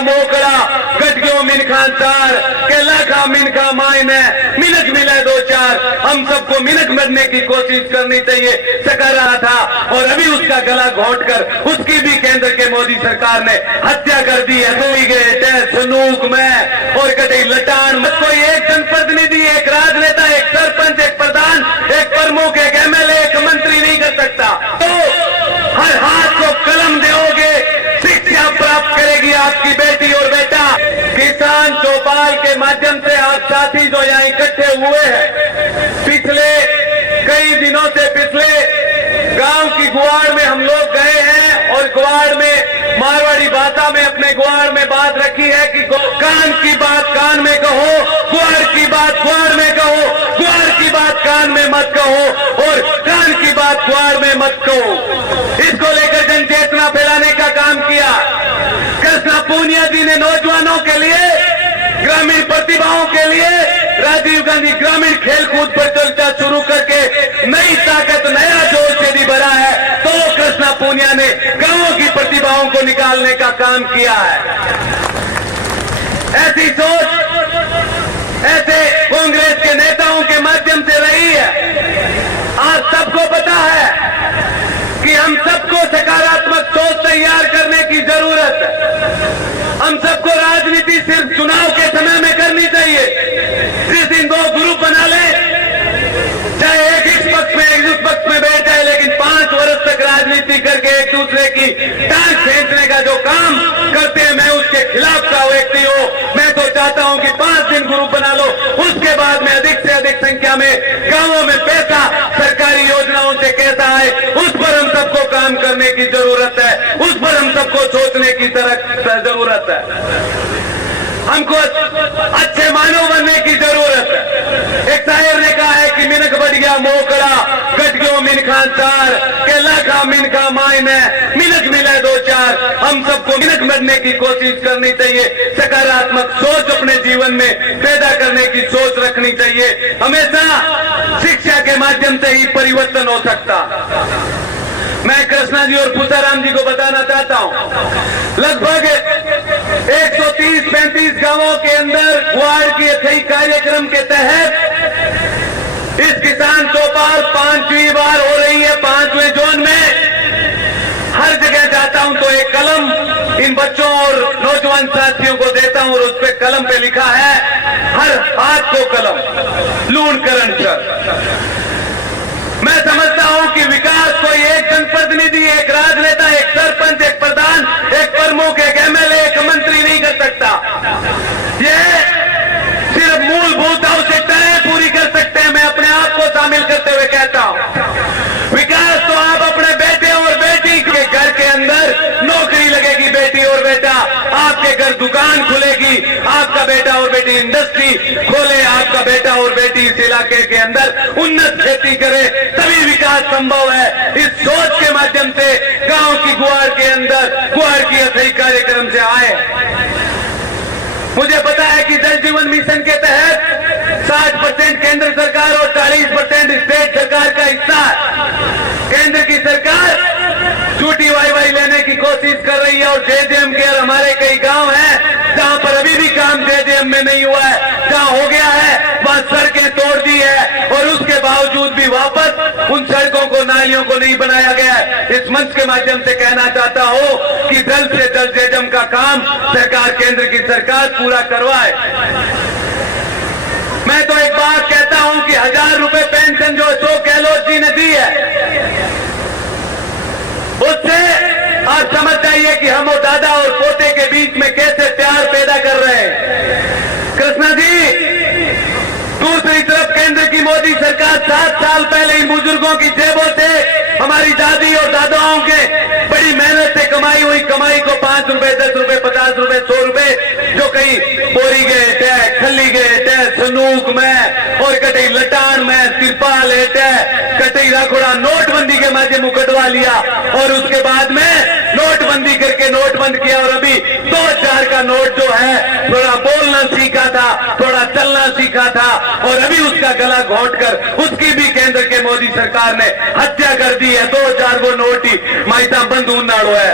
मोकड़ा गट गयो मिनखा तार के लाखा मिनखा मायने मिनक मिले दो चार। हम सबको मिनक मरने की कोशिश करनी चाहिए सका रहा था और अभी उसका गला घोंट कर उसकी भी केंद्र के मोदी सरकार ने हत्या कर दी है। धोई गए तय सनूक में और कटे लटान में कोई एक जनप्रतिनिधि, एक राजनेता, एक सरपंच, एक प्रधान, एक प्रमुख, एक एमएलए, एक मंत्री नहीं कर सकता। तो हर हाथ को कलम दोगे, शिक्षा प्राप्त करेगी आपकी बेटी और बेटा। किसान चौपाल के माध्यम से आप साथी जो यहाँ इकट्ठे हुए हैं, पिछले कई दिनों से पिछले गांव की गुआड़ में हम लोग गए हैं और गुआड़ में मारवाड़ी भाषा में अपने गुआड़ में बात रखी है कि कान की बात कान में कहो, गुआड़ की बात गुआड़ में कहो, गुआड़ की बात कान में मत कहो और कान की बात गुआड़ में मत कहो। इसको लेकर जन चेतना फैलाने का काम किया। कृष्णा पूनिया जी ने नौजवानों के लिए, ग्रामीण प्रतिभाओं के लिए राजीव गांधी ग्रामीण खेलकूद पर चर्चा शुरू करके नई ताकत, नया जोश यदि भरा है तो कृष्णा पूनिया ने गांवों की प्रतिभाओं को निकालने का काम किया है। ऐसी सोच ऐसे कांग्रेस के नेताओं के माध्यम से रही है। आज सबको पता है कि हम सबको सकारात्मक सोच तैयार करने की जरूरत है। हम सबको राजनीति सिर्फ चुनाव के समय में करनी चाहिए। जिस दिन दो ग्रुप बना ले, चाहे एक इस पक्ष में एक उस पक्ष में बैठ जाए, लेकिन 5 वर्ष तक राजनीति करके एक दूसरे की टांग खींचने का जो काम करते हैं, मैं उसके खिलाफ का व्यक्ति हूं। मैं तो चाहता हूं कि 5 दिन ग्रुप बना लो, उसके बाद में अधिक से अधिक संख्या में गांवों में पैसा सरकारी योजनाओं से कैसा आए, उस पर हम सबको काम करने की जरूरत है। उस पर हम सबको सोचने की जरूरत है। हमको अच्छे मानव बनने की जरूरत है। एक शायर ने कहा है कि मिनक बढ़ गया मोकड़ा गट गयो मिनखा तार के लाखा मिनखा मायने मिनक मिले दो चार। हम सबको मिनक मरने की कोशिश करनी चाहिए। सकारात्मक सोच अपने जीवन में पैदा करने की सोच रखनी चाहिए। हमेशा शिक्षा के माध्यम से ही परिवर्तन हो सकता। मैं कृष्णा जी और पूसाराम जी को बताना चाहता हूं, लगभग 130-35 गांवों के अंदर गुआड़ की अथई कार्यक्रम के तहत इस किसान चौपाल 5वीं बार हो रही है। 5वें जोन में हर जगह जाता हूं तो एक कलम इन बच्चों और नौजवान साथियों को देता हूं और उस पर कलम पे लिखा है, हर हाथ को कलम लूणकरण सर। मैं समझता हूं कि विकास कोई एक जनप्रतिनिधि, एक राजनेता, एक सरपंच, एक प्रधान, एक प्रमुख, एक एमएलए, एक मंत्री नहीं कर सकता। ये सिर्फ मूलभूत आवश्यकताएं पूरी कर सकते हैं। मैं अपने आप को शामिल करते हुए कहता हूं, विकास तो आप अपने बेटे और बेटी के घर के अंदर नौकरी लगेगी, बेटी और बेटा आपके घर दुकान खुलेगी, आपका बेटा और बेटी इंडस्ट्री खोले, आपका बेटा और बेटी इस इलाके के अंदर उन्नत खेती करे, तभी विकास संभव है। इस सोच के माध्यम से गांव की गुआड़ के अंदर गुआड़ की अथई कार्यक्रम से आए। मुझे पता है कि जल जीवन मिशन के तहत 60% केंद्र सरकार और 40% स्टेट सरकार का हिस्सा है। केंद्र की सरकार झूठी वाई लेने की कोशिश कर रही है और जेजेएम के हमारे कई गांव हैं जहां पर अभी भी काम जेजेएम में नहीं हुआ है। जहां हो गया है वहां सड़कें तोड़ दी है और उसके बावजूद भी वापस उन सड़कों को, नालियों को नहीं बनाया गया है। इस मंच के माध्यम से कहना चाहता हूं कि जल्द से जल्द जेजेएम का काम सरकार, केंद्र की सरकार पूरा करवाए। मैं तो एक बात कहता हूं कि 1000 रुपए पेंशन जो अशोक गहलोत जी ने दी है, उससे आप समझ जाइए कि हम और दादा और पोते के बीच में कैसे प्यार पैदा कर रहे हैं। कृष्णा जी, दूसरी तरफ केंद्र की मोदी सरकार 7 साल पहले इन बुजुर्गों की जेबों से, हमारी दादी और दादाओं के बड़ी मेहनत से कमाई हुई कमाई को 5 रुपए, 10 रुपए, 50 रुपए, 100 रुपए जो कहीं बोरी गए थे, खली गए थे, सनूक में और कटई लटान में, तिरपाल हेटे, कटई राखोड़ा नोटबंदी के माध्यम कटवा लिया और उसके बाद में नोटबंदी करके नोट बंद किया और अभी 2000 का नोट जो है थोड़ा बोलना सीखा था, थोड़ा चलना सीखा था और अभी उसका गला घोंटकर उसकी भी केंद्र के मोदी सरकार ने हत्या कर दी है। 2000 वो नोट ही माइता बंद उन्नाड़ो है।